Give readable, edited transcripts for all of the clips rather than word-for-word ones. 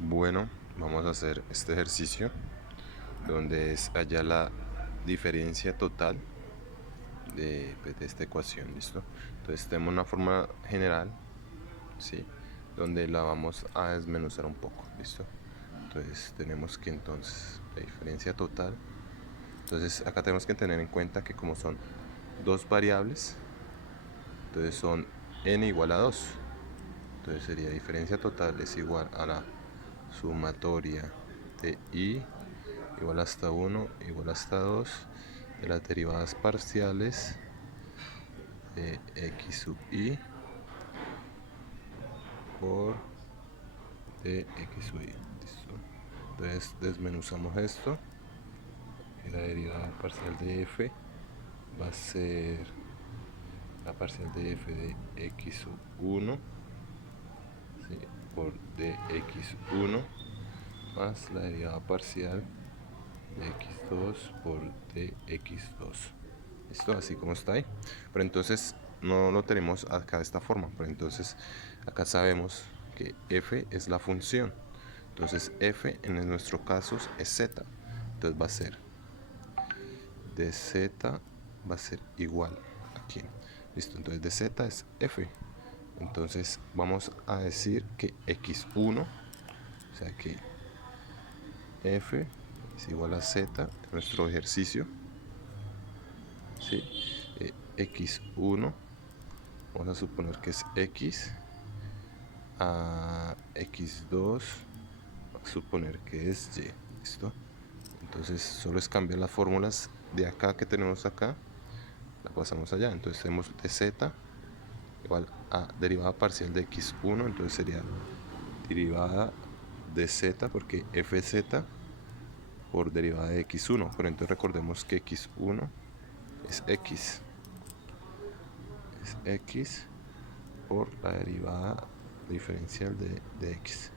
Bueno, vamos a hacer este ejercicio donde es allá la diferencia total de esta ecuación, ¿listo? Entonces tenemos una forma general, ¿sí? Donde la vamos a desmenuzar un poco, ¿listo? Entonces tenemos que entonces la diferencia total. Entonces acá tenemos que tener en cuenta que como son dos variables, entonces son n igual a 2. Entonces sería diferencia total es igual a la sumatoria de i igual hasta 1 igual hasta 2 de las derivadas parciales de x sub i por dx sub i. ¿Listo? Entonces desmenuzamos esto y la derivada parcial de f va a ser la parcial de f de x sub 1, ¿sí? Por dx1 más la derivada parcial de x2 por dx2. ¿Listo? Así como está ahí. Pero entonces no lo tenemos acá de esta forma. Pero entonces acá sabemos que f es la función. Entonces f en nuestro caso es z. Entonces va a ser dz va a ser igual a quién. Listo, entonces dz es f. Entonces vamos a decir que x1, o sea que f es igual a z en nuestro ejercicio, ¿sí? x1, vamos a suponer que es x, a x2, vamos a suponer que es y, ¿listo? Entonces solo es cambiar las fórmulas de acá que tenemos acá, la pasamos allá. Entonces tenemos dz igual a derivada parcial de x1, entonces sería derivada de z, porque fz por derivada de x1, pero entonces recordemos que x1 es x por la derivada diferencial de x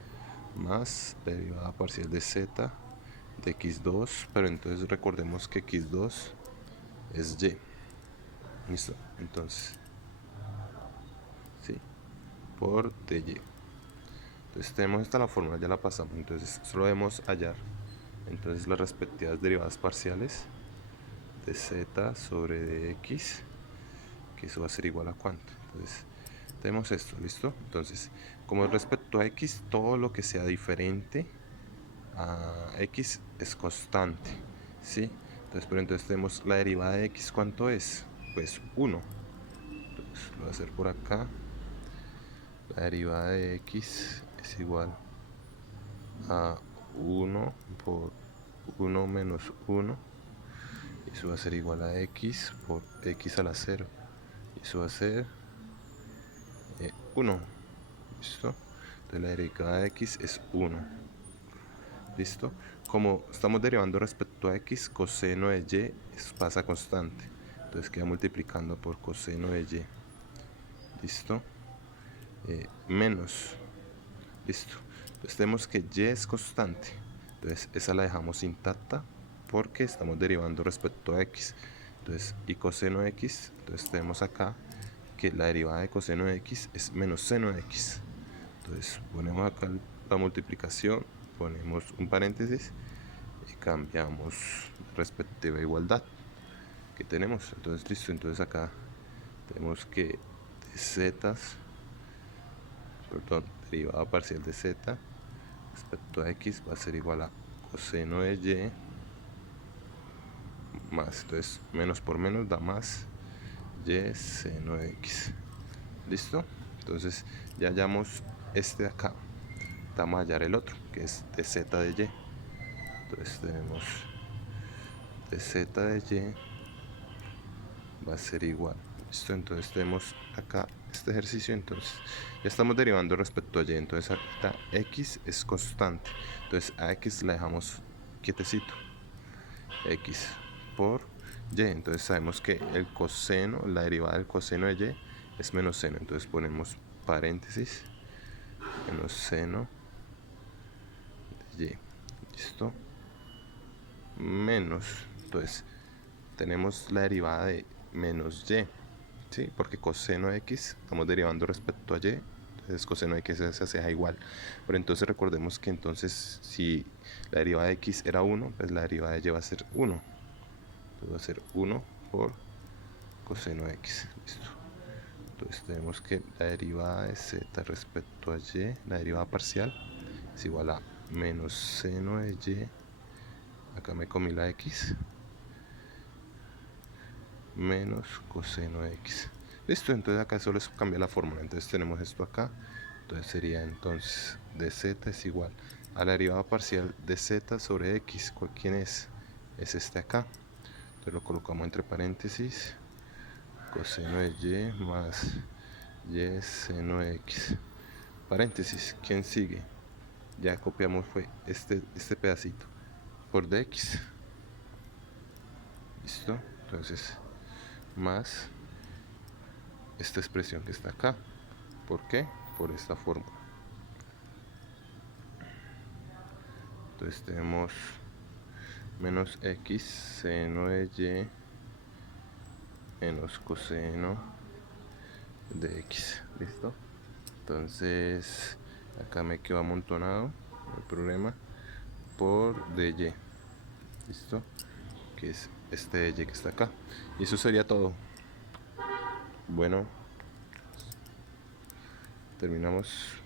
más la derivada parcial de z de x2, pero entonces recordemos que x2 es y. Listo, entonces sí, por dy. Entonces tenemos esta la fórmula, ya la pasamos, entonces solo debemos hallar entonces las respectivas derivadas parciales de z sobre dx, que eso va a ser igual a cuánto. Entonces tenemos esto, ¿listo? Entonces, como respecto a x, todo lo que sea diferente a x es constante, ¿sí? Entonces, pero entonces tenemos la derivada de x, ¿cuánto es? Pues 1. Entonces lo voy a hacer por acá. La derivada de x es igual a 1 por 1 menos 1. Y eso va a ser igual a x por x a la 0. Y eso va a ser 1. ¿Listo? Entonces la derivada de x es 1. ¿Listo? Como estamos derivando respecto a x, coseno de y pasa constante. Entonces queda multiplicando por coseno de y. ¿Listo? Menos. ¿Listo? Entonces tenemos que y es constante. Entonces esa la dejamos intacta porque estamos derivando respecto a x. Entonces, y coseno de x, entonces tenemos acá que la derivada de coseno de x es menos seno de x. Entonces ponemos acá la multiplicación, ponemos un paréntesis y cambiamos respectiva igualdad que tenemos. Entonces listo, entonces acá tenemos que z, perdón, derivada parcial de z respecto a x va a ser igual a coseno de y más, entonces menos por menos da más y seno de x. ¿Listo? Entonces ya hallamos este de acá. Vamos a hallar el otro, que es dz de y. Entonces tenemos dz de y va a ser igual. ¿Listo? Entonces tenemos acá este ejercicio. Entonces ya estamos derivando respecto a y. Entonces ahorita x es constante. Entonces a x la dejamos quietecito. X por y. Entonces sabemos que el coseno, la derivada del coseno de y es menos seno. Entonces ponemos paréntesis menos seno de y. ¿Listo? Menos. Entonces tenemos la derivada de menos y, ¿sí? Porque coseno de x estamos derivando respecto a y, entonces coseno de x se deja igual. Pero entonces recordemos que entonces si la derivada de x era 1, pues la derivada de y va a ser 1. Entonces va a ser 1 por coseno de x. Listo. Entonces tenemos que la derivada de z respecto a y, la derivada parcial, es igual a menos seno de y, acá me comí la x, menos coseno de x. Listo, entonces acá solo es cambiar la fórmula. Entonces tenemos esto acá. Entonces sería entonces de z es igual a la derivada parcial de z sobre x. ¿Quién es? Es este acá. Entonces lo colocamos entre paréntesis. Coseno de y más y seno de x. Paréntesis. ¿Quién sigue? Ya copiamos fue este pedacito por dx. Listo. Entonces más esta expresión que está acá. ¿Por qué? Por esta fórmula. Entonces tenemos menos x seno de y menos coseno de x. ¿Listo? Entonces acá me quedo amontonado, no hay problema, por dy. ¿Listo? Que es este dy que está acá. Y eso sería todo. Bueno, terminamos.